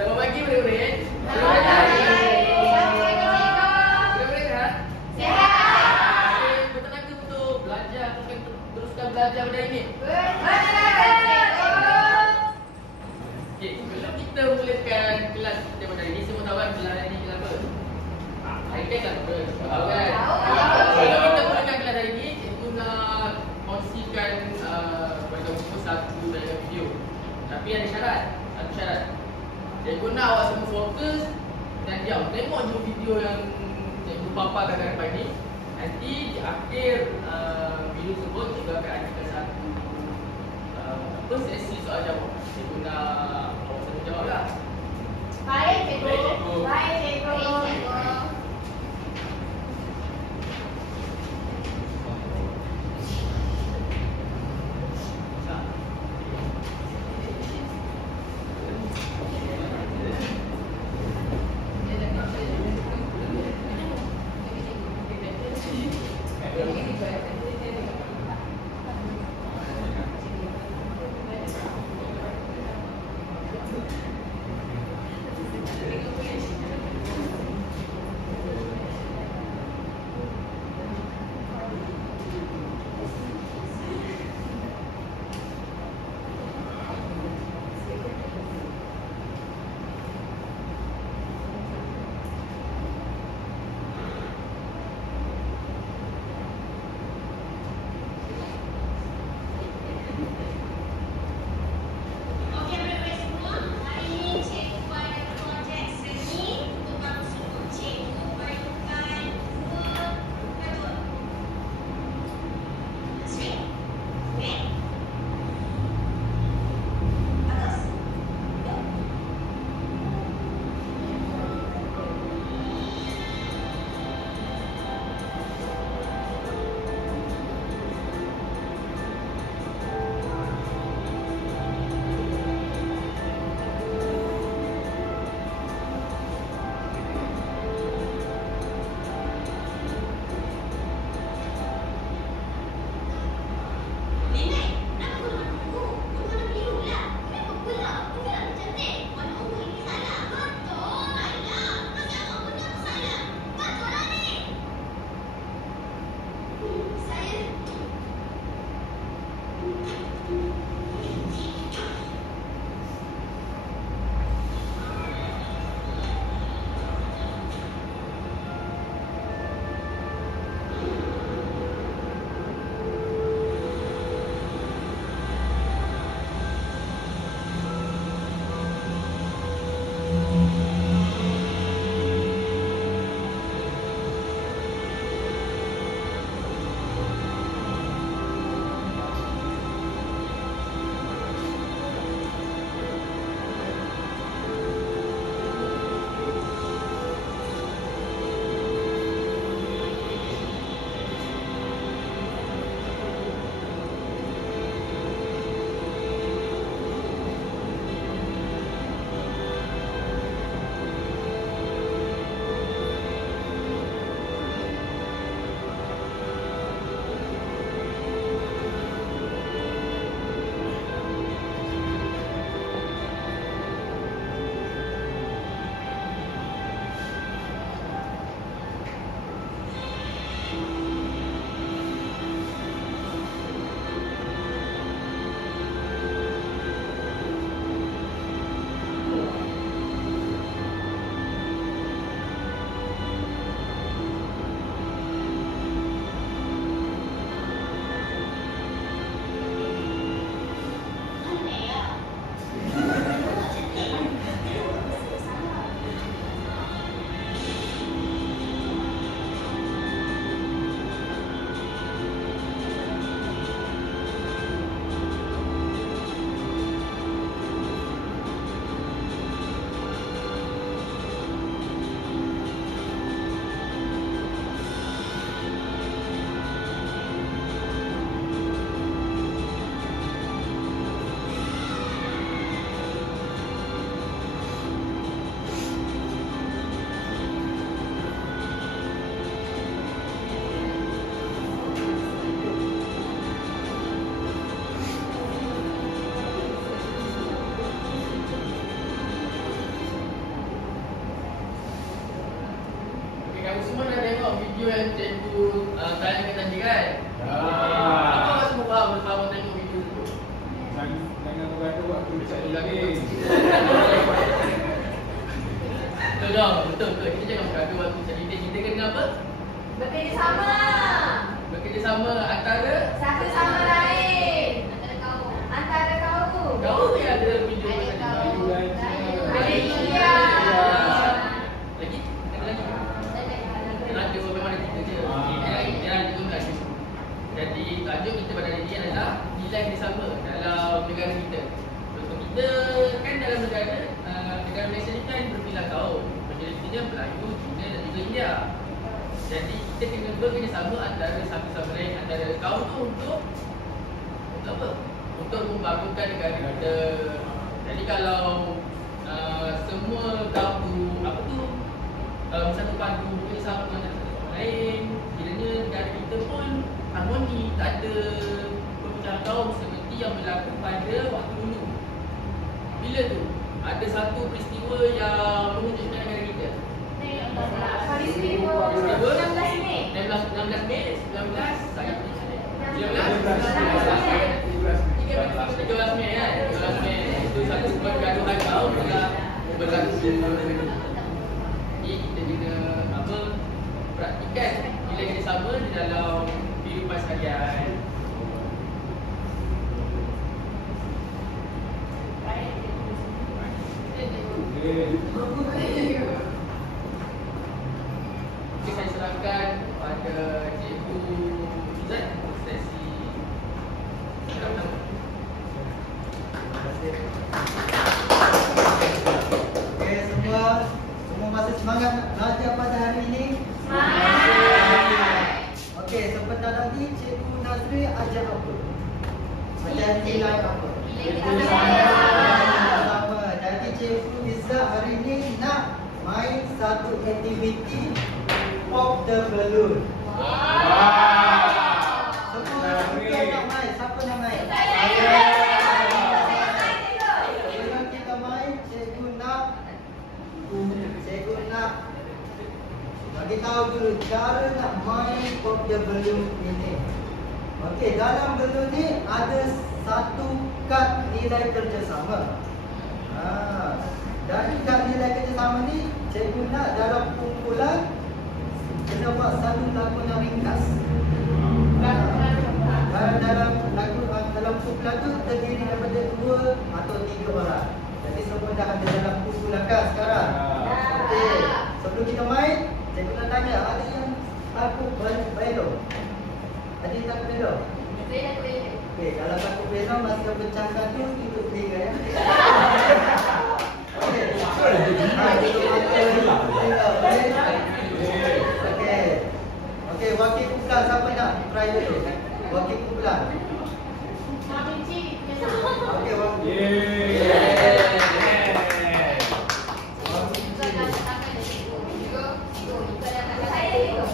Selamat pagi murid-murid. Selamat pagi. Murid-murid sihat? Sihat. Bertenaga untuk belajar, teruskan belajar pada hari ini? Okey, sebelum kita mulakan kelas kita pada hari ini, semua tahu kan kelas hari ini kelas apa? Hari ini kelas apa? Tahu kan? Sebelum kita mulakan kelas hari ini, cikgu nak kongsikan kepada kamu satu dalam video. Tapi ada syarat, satu syarat. Cikgu nak awak semua fokus dan diam. Tengok je video yang cikgu paparkan kat depan ni. Nanti di akhir video tersebut, cikgu akan adakan satu sesi soal jawab. Cikgu nak awak semua jawab lah. Baik cikgu. Baik cikgu. Baik cikgu. video yang cikgu tayangkan tadi kan? Apa semua faham sama tengok video tu? Jangan bergaduh waktu cari lagi. Betul dong, betul. Kita jangan bergaduh waktu cari dia. Kita kena apa? Bekerjasama. Bekerjasama antara Satu sama lain. Antara kaum. kau yang ada dalam video Ada tadi. kaum. Ada dia. Lagi? Ada lagi? Tajuk memang ada tiga je. Dia ada tiga tajuk. Jadi tajuk kita pada hari ini adalah nilai kerjasama dalam negara kita. Contoh kita kan dalam negara Malaysia ni kan berpilah kaum. Majoritinya Melayu, Cina dan juga India. Jadi kita kena bekerjasama antara satu sama lain, antara kaum tu untuk apa? Untuk membangunkan negara kita. Jadi kalau semua kaum tu apa tu satu padu bekerjasama dengan satu sama lain, kiranya negara kita pun harmoni, tak ada perpecahan kaum seperti yang berlaku pada waktu dulu. Bila tu? Ada satu peristiwa yang menunjukkan negara kita. Peristiwa 16 Mei. 16 Mei 19 saya 13 Mei kan? 13 Mei itu satu pergaduhan kaum telah berlaku. Jadi kita kena apa? Praktikan nilai kerjasama di dalam kehidupan seharian. Mungkin saya serahkan pada Cikgu Izzat untuk sesi pertama. Okey, semua masih semangat nak belajar pada hari ini? Semangat. Okey, sebentar lagi Cikgu Nazri ajar apa? Ajar nilai apa? Sama. Jadi Cikgu Izzat hari ini nak main satu aktiviti pop the balloon. Semua nak main. Siapa nak main? Sebelum kita main, Cikgu nak bagi tahu dulu cara nak main pop the balloon ini. Okey, dalam balloon ni ada satu kad nilai kerjasama. Dan kad nilai kerjasama ni cikgu nak dalam kumpulan kena buat satu lakonan ringkas. Dalam kumpulan tu terdiri daripada 2 atau 3 orang. Jadi semua dah ada dalam kumpulan kan sekarang? Okey, sebelum kita main, cikgu nak tanya, ada yang takut belok? Ada yang takut belok? Okey, kalau takut belok, masa pecahkan tu, tutup telinga ya. Okey. Okey, wakil kumpulan siapa nak try dulu? Wakil kumpulan. Okey, wakil.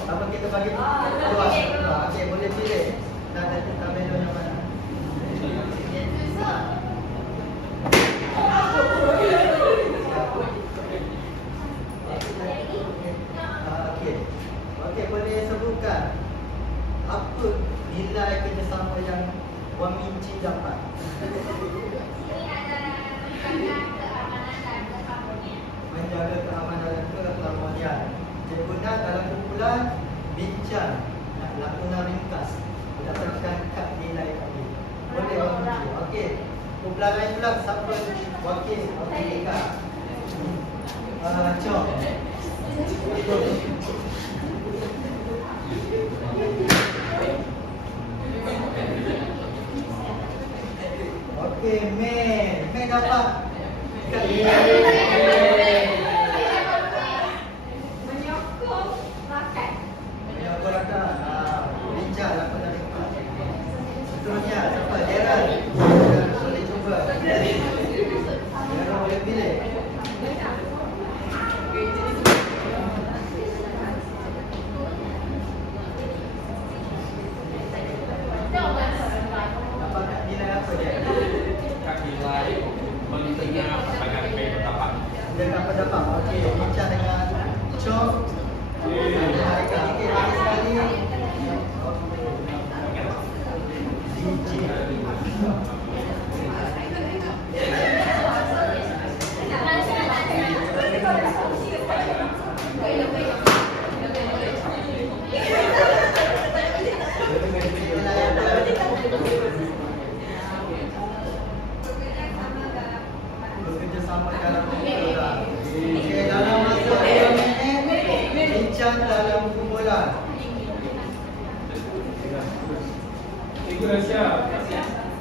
Apa kita bagi keluar? Okey, boleh pilih. Nak belok yang mana? Okey, boleh sebutkan apa nilai kerjasama yang Wang Minci dapat? Menjaga keamanan dan keharmonian. Cikgu nak dalam kumpulan bincang, nak lakonan ringkas berdasarkan kad nilai tadi. Boleh Wang Minci. Okey, kumpulan lain pula siapa wakil Eka? Cok. Okey, Mei dapat kad nilai. Menyokong rakan. Menyokong rakan. Bincang lakonan ringkas. Seterusnya siapa? Darren. Boleh cuba. Darren boleh pilih. Dapat kad nilai apa dia? Kad nilai paling tengah pasangan P dapat. Dia dapat. Okey, bincang dengan Chok Okey, lagi sekali. Bekerjasama dalam kumpulan. Okey, dalam masa 2 minit, bincang dalam kumpulan. Cikgu dah siap.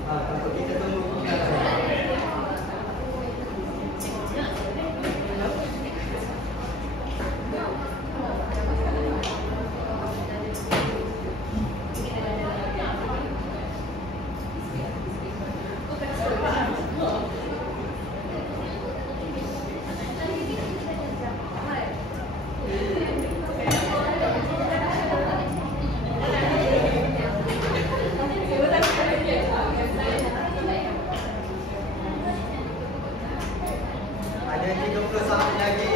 Takut kita tunggu kumpulan. Ada 31 lagi.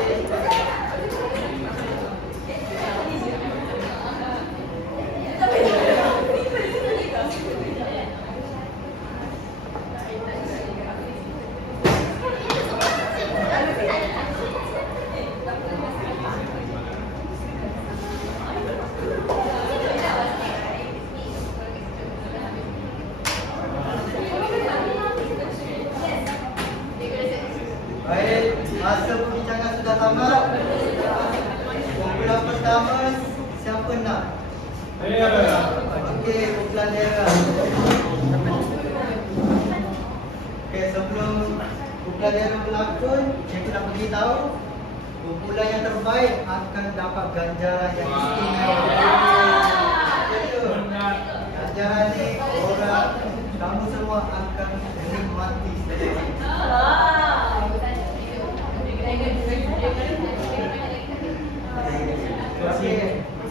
Baik, masa perbincangan sudah tamat. Kumpulan pertama, siapa nak? Okey, kumpulan daerah. Okey, sebelum kumpulan daerah berlakon, saya nak beritahu kumpulan yang terbaik akan dapat ganjaran yang istimewa. Betul. Ganjaran ni orang kamu semua akan menikmati sendiri.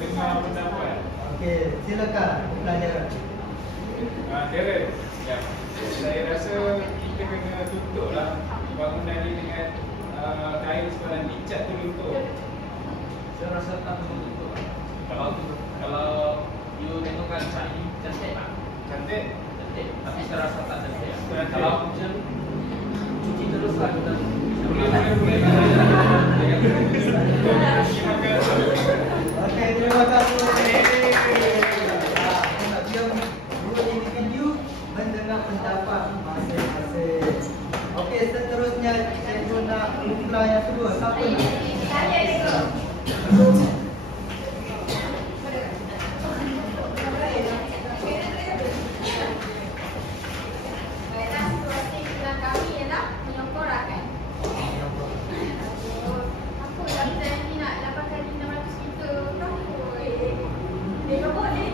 Dengar pendapat. Okey, silakan kumpulan daerah. Karen, ya. Saya rasa kita kena tutuplah bangunan ni dengan kain sepadan dicat tu luntur. Saya rasa tak perlu tutup. Kalau you tengokkan cat ni cantik tak? Cantik. Cantik. Tapi saya rasa tak cantik. Cantik. Kalau hujan cuci terus lah kita. Boleh. Okey, terima kasih. Aku nak diam 2 individu mendengar pendapat masing-masing. Okey, seterusnya saya nak kumpulan yang kedua. Siapa ni? Saya cikgu. Baiklah, situasi kumpulan kami ialah menyokongkan. Apa dah ni nak 8 kali 600 meter tahun? Tak boleh.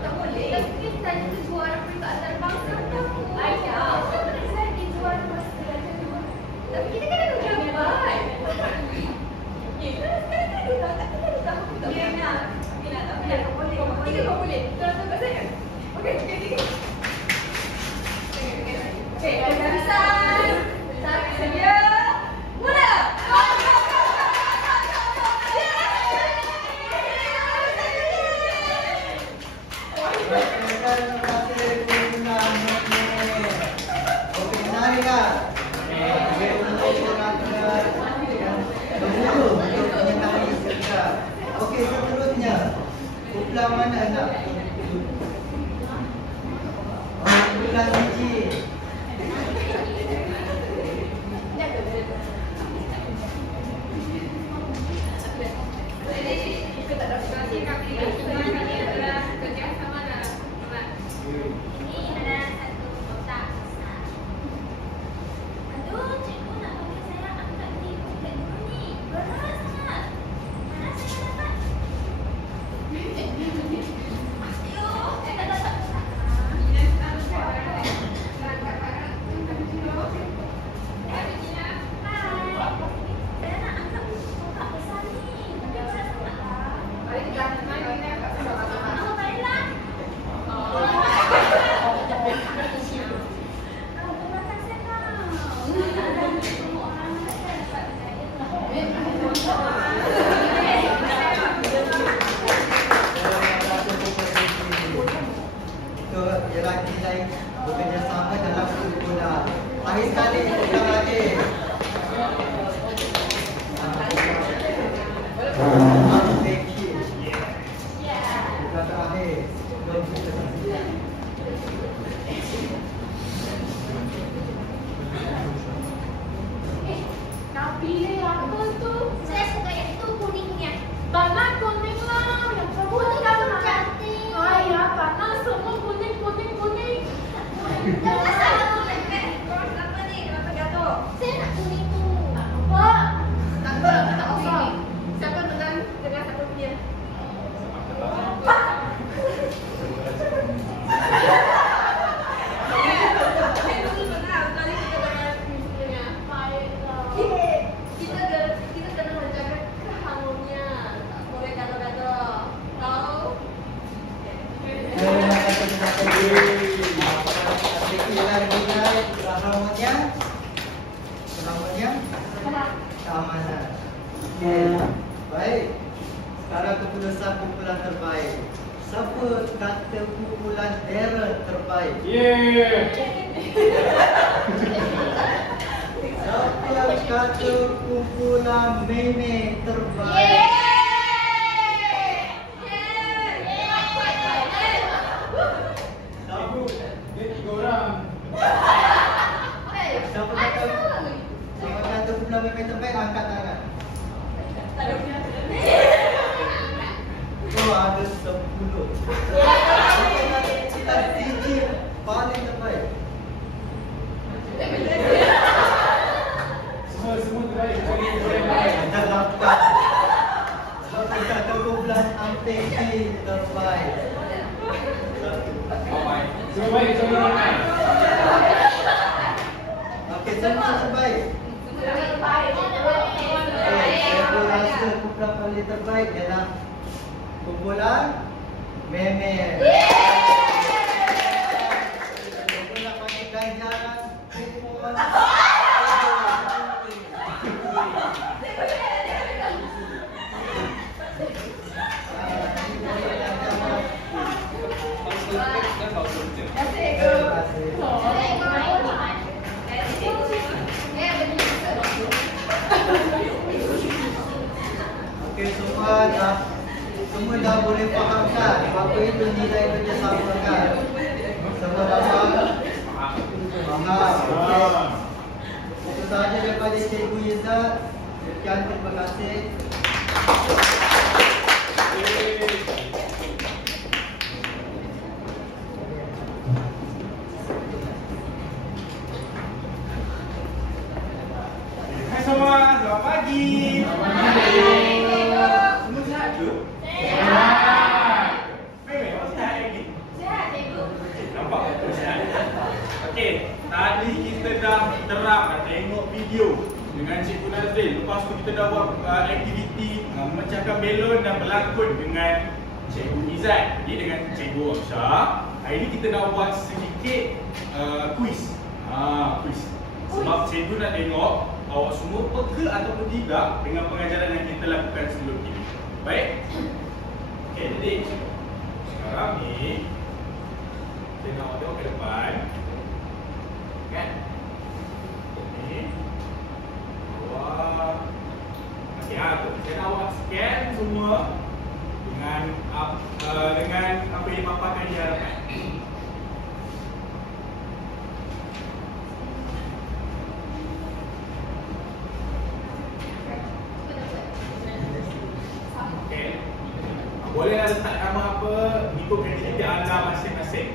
Tak boleh. Tapi kita tanya tu juara peringkat antarabangsa tahun. Ayah, siapa nak saya juara masa kedua? Tapi kita kan ada gambar. Kita tak tahu. Ya, nak. Tapi nak tak boleh. Tiga kau boleh. Tolong kat saya. Okey. Okey, garisan. Tarik sedia. Mula. Terima kasih kumpulan ini. Okey, menarik tak? Okey, untuk orang yang berburu untuk menyertai serta. Okey, seterusnya kumpulan mana nak? Kumpulan biji. Ini adalah satu kotak besar. Aduh, cikgu nak bagi saya angkat ni bukan dulu ni. Berat sangat. Mana saya dapat? pilih apa tu? Saya suka yang itu kuningnya. Tanah kuning lah. Yang kamu kamu cantik. Ayah, tanah semua kuning. Jangan salah kuning. Apa ni? Kenapa jatuh? Saya nak kuning tu. Apa? Tak apa. Siapa menang dengan siapa punya? Kita kena menjaga keharmonian. Tak boleh gaduh-gaduh. Kau? Keamanan. Baik. Sekarang keputusan kumpulan terbaik. Siapa kata kumpulan Darren terbaik? Siapa kata kumpulan Meme terbaik? Ibu, dia 3 orang. Siapa kata kumpulan Meme terbaik? Angkat tangan. Oh, ada 10. Kita DJ paling terbaik. Semua terbaik. Ada 8. Siapa kata kumpulan Ampek terbaik? Semua baik, semua ramai. Okey, semua terbaik. Saya rasa kumpulan paling terbaik ialah kumpulan Meme. Kumpulan bagi ganjaran kupon. Okey, semua dah boleh fahamkan apa itu nilai kerjasama kan? Semua dah faham? Faham. Okey. Itu sahaja daripada Cikgu Izzat. Sekian, terima kasih. Hai semua, selamat pagi. Semua sihat ke? Sihat. Meme, awak sihat lagi? Sihat, cikgu. Nampak betul sihat. Okey, tadi kita dah tengok video dengan Cikgu Nazril. Lepas tu kita dah buat aktiviti memecahkan belon dan berlakon dengan Cikgu Izzat. Jadi dengan Cikgu Amsyah, hari ni kita nak buat sedikit kuis. Kuis. Sebab Cikgu nak tengok awak semua peka ataupun tidak dengan pengajaran yang kita lakukan sebelum ini. Baik? Okey, jadi sekarang ni kita nak tengok ke depan. Kan? Ni. Wah. Okey, tu. Saya nak awak scan semua dengan apa yang papakan diharapkan. Okey. Bolehlah letak nama apa ikut aktiviti anda masing-masing.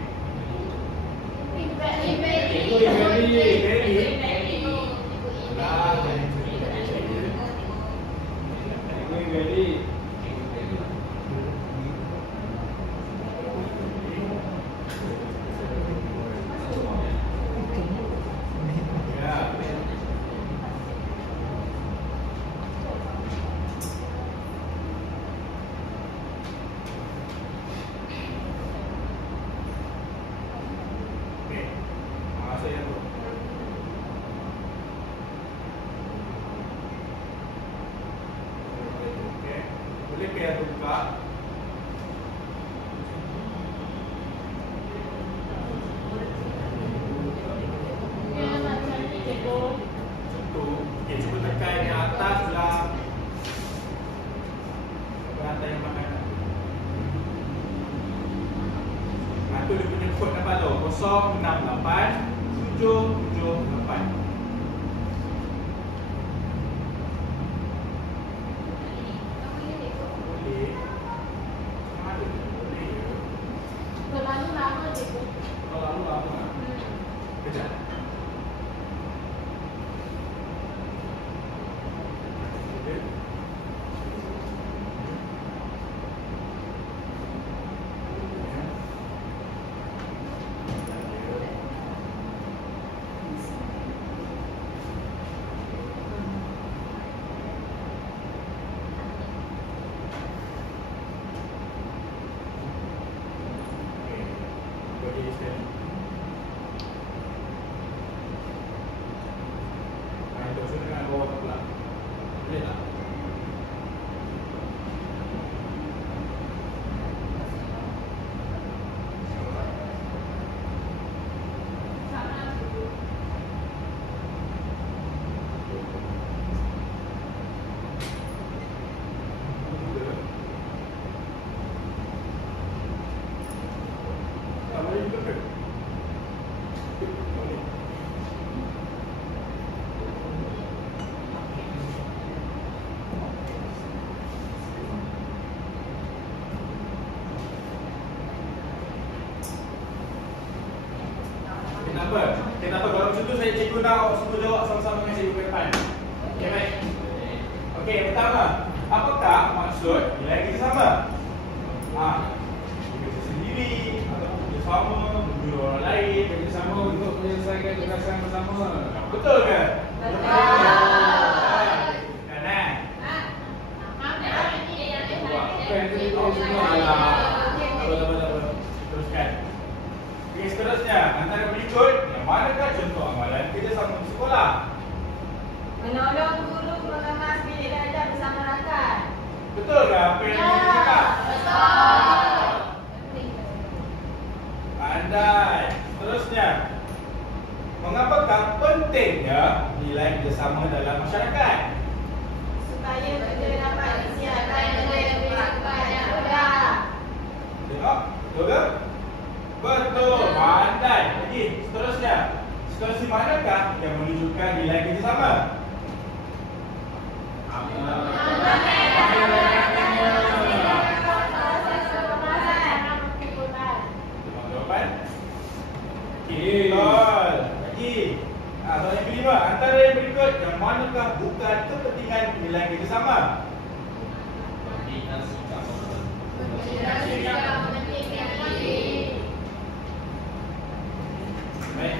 Boleh ke yang buka? Okey, cuba tekan yang atas belah atas yang makanan. Tu dia punya kod nampak tu 068778. jawab sama-sama dengan cikgu ke depan. Okey, baik. Okey, yang pertama, apakah maksud nilai kita sama? Kita sendiri ataupun kita sama, guru orang lain, Kita sama untuk menyelesaikan tugasan bersama. betul ke? Betul. Kanan. Teruskan. Okey, seterusnya, antara berikut yang manakah contoh amalan kerjasama di sekolah? Menolong guru mengemas bilik belajar bersama rakan. Betul ke apa yang kita cakap? Betul. Pandai. Seterusnya, mengapakah pentingnya nilai kerjasama dalam masyarakat? Supaya kita dapat disiapkan dengan perlakuan yang mudah. Tengok, betul ke? Betul, pandai. Lagi, seterusnya, situasi manakah yang menunjukkan nilai kerjasama? Jawapan? Okey, betul. Lagi. Soalan yang kelima, antara yang berikut yang manakah bukan kepentingan nilai kerjasama? Baik.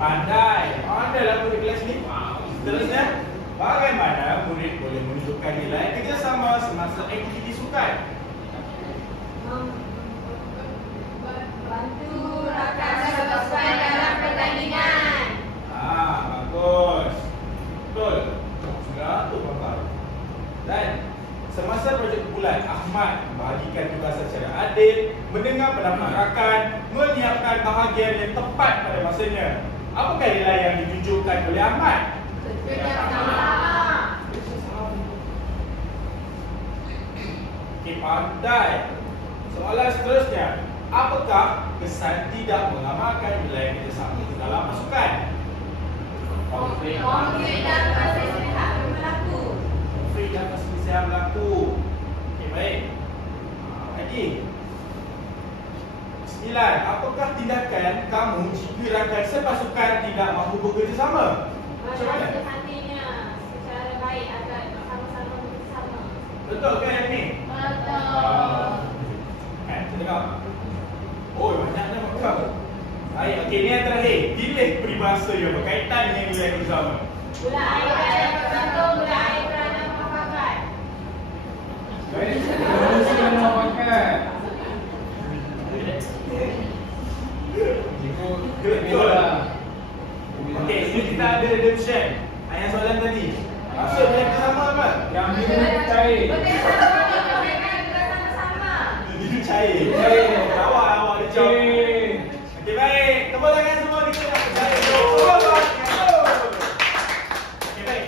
Pandai. Pandailah murid kelas ni. Seterusnya, bagaimana murid boleh menunjukkan nilai kerjasama semasa aktiviti sukan? Bantu rakan berperan dalam pertandingan. Bagus. Betul. Sudah tu Bapak. Dan semasa projek kumpulan, Ahmad membahagikan tugas secara adil, mendengar pendapat rakan, menyiapkan bahagian yang tepat pada masanya. Apakah nilai yang ditunjukkan oleh Ahmad? Okey, pandai. Soalan seterusnya, apakah kesan tidak mengamalkan nilai kerjasama dalam pasukan? Konflik dan perselisihan berlaku. Konflik dan perselisihan berlaku. Okey, baik. Lagi. 9. Apakah tindakan kamu jika rakan sepasukan tidak mahu bekerjasama? Macam mana? Menasihatinya secara baik agar sama-sama bersama. Betul ke yang ni? Betul. Kita tengok. Oh, banyaknya makam. Baik, okey, ni yang terakhir. Pilih peribahasa yang berkaitan dengan nilai kerjasama. Gula air berada bergantung, gula air berada memafakat. Baik, terus kita nak makan. Betul. Okey, ini kita ada redemption. Yang soalan tadi. Maksud nilai kerjasama apa? Yang biru cair. Biru cair. Cair. Awak dia jawab. Okey, baik. Tepuk tangan semua kita nak percaya. Okey, baik.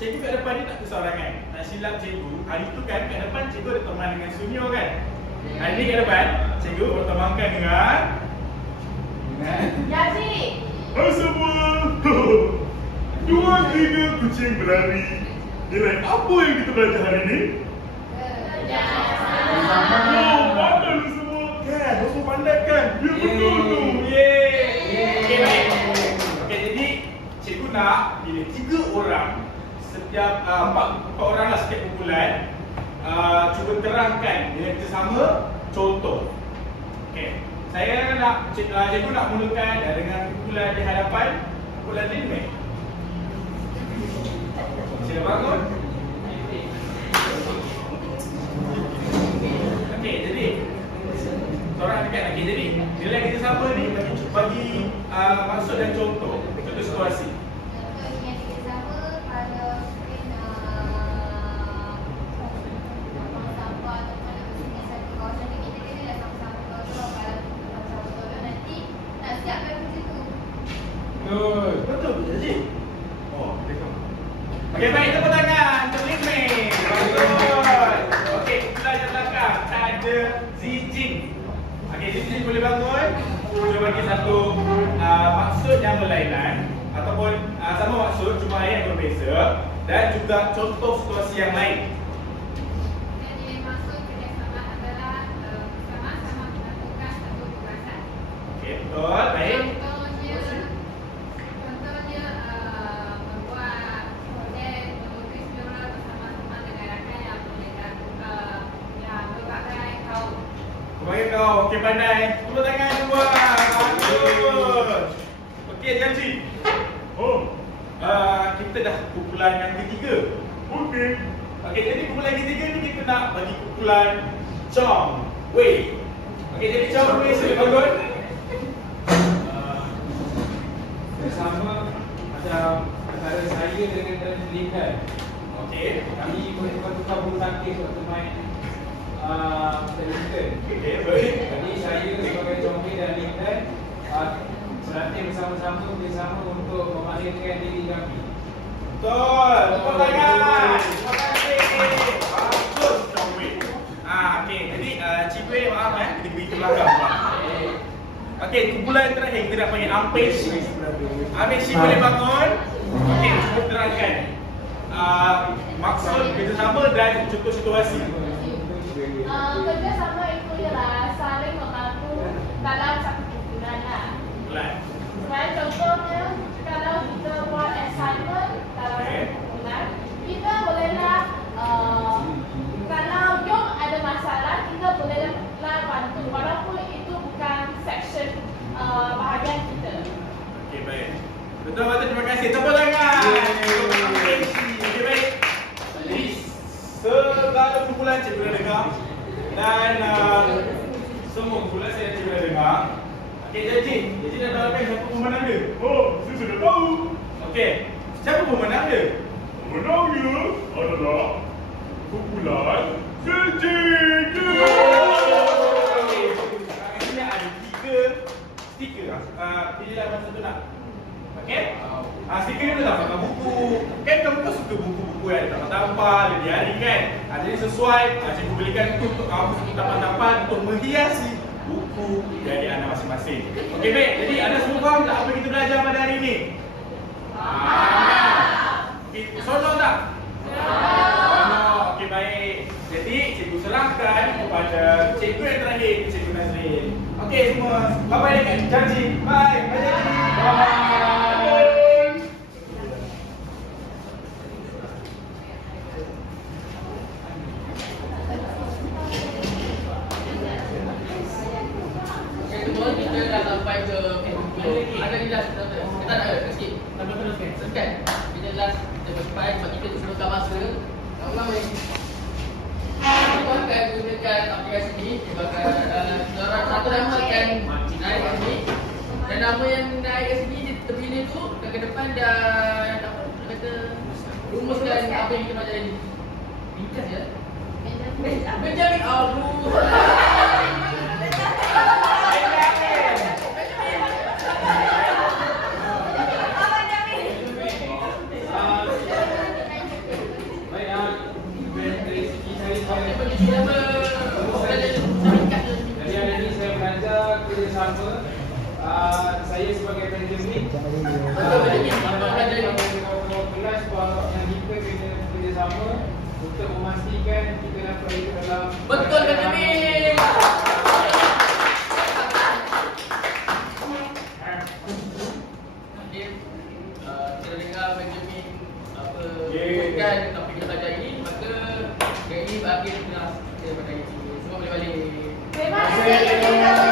Cikgu kat depan ni tak kesorangan. Tak silap cikgu. Hari tu kan kat depan cikgu ada teman dengan Sunyo kan? Hari ni kat depan cikgu bertemankan dengan Jadi, hai semua. 2-3 kucing berlari. Nilai apa yang kita belajar hari ni? Oh, pandai lu semua kan? Semua pandai kan? Ya, betul tu. Yeay. Okey, baik. Okey, jadi cikgu nak pilih 3 orang. Setiap 4 orang lah setiap kumpulan. Cuba terangkan dengan kerjasama contoh. Okey. Saya nak cikgu nak mulakan dengan kumpulan di hadapan kumpulan Linmei. Sila bangun. Okey, jadi orang dekat lagi. Jadi nilai kerjasama ni bagi maksud dan contoh situasi. contohnya bersama pada mungkin buang sampah ataupun nak bersihkan satu kawasan ni, kita kena sama-sama tolong. Kalau sama-sama tolong, nanti nak siapkan macam tu. Betul. Betul ke Haji? Oh, betul. Okey, baik, tepuk tangan untuk Linmei. Bagus. Okey, kumpulan yang belakang tak ada Zijing. Okey, Zijing boleh bangun. Boleh bagi satu maksud yang berlainan ataupun sama maksud cuma ayat berbeza dan juga contoh situasi yang lain. Jadi maksud kerjasama adalah bersama-sama melakukan satu tugasan. Okey, betul. Baik. Contohnya kau. Okey, pandai. Tepuk tangan semua. Bagus. Okey, janji. Kita dah kumpulan yang ketiga. Okey. Okey, jadi kumpulan ketiga ni kita nak bagi kumpulan Chong Wei. Okey, jadi Chong Wei sila bangun. Bersama macam antara saya dengan Datuk Lindan. Okey. Kami boleh tukar bulu tangkis waktu main badminton. Okey, baik. Jadi saya sebagai Chongki dan Lindan berlatih bersama-sama untuk memahirkan diri kami. Betul. Tepuk tangan. Terima kasih. Bagus, Chong Wei. Okey, jadi Cik Wei maaf kita pergi ke belakang. Okey, kumpulan terakhir kita nak panggil Ampeshi. Ampeshi boleh bangun. Okey, cuba terangkan maksud kerjasama dan contoh situasi. Kerjasama itu ialah saling membantu dalam satu kumpulan lah. Kumpulan. Contohnya, kalau kita buat assignment dalam satu kumpulan, kita bolehlah kalau Yong ada masalah, kita bolehlah bantu walaupun itu bukan section bahagian kita. Okey, baik. Betul-betul terima kasih. Tepuk tangan. Okey, baik. Jadi, segala kumpulan cik boleh dengar dan semua kumpulan saya cik boleh dengar. Okey, jadi nak tawarkan siapa pemenang dia? Saya sudah tahu. Okey, siapa pemenang dia? Pemenangnya adalah kumpulan CJ. Okey, sekarang ini ada 3 stiker. Pilihlah mana satu nak. Okey? Stiker ni dah pakai buku. Kan kamu suka buku-buku yang tampal-tampal, yang diari kan? Jadi sesuai, cikgu belikan itu untuk kamu tampal-tampal untuk menghiasi buku dari anda masing-masing. Okey, baik. Jadi anda semua faham tak apa kita belajar pada hari ini? Okey, sonok tak? Sonok. Okey, baik. Jadi cikgu serahkan kepada cikgu yang terakhir, Cikgu Nazrin. Okey semua, bye-bye dekat janji. Bye. Bye janji. Bye. Kita dah sampai ke ada ni last kita nak sikit sampai teruskan sekat kita last kita sampai sebab kita perlukan masa Allah ni kita akan gunakan aplikasi ni sebagai satu nama akan naik kat sini dan nama yang naik kat sini dia terpilih tu ke depan dan apa kata rumuskan apa yang kita nak jadi ringkas ya Benjamin Dari hari ini saya belajar kerjasama. Saya sebagai Benjamin kelas bahawa yang kita kena kerjasama untuk memastikan kita dapat ikut dalam. betul Benjamin. Kita dengar Benjamin apa sebutkan topik kita saja ini, maka yang ini berakhir kelas kita pada hari ini. Semua boleh balik. Terima kasih.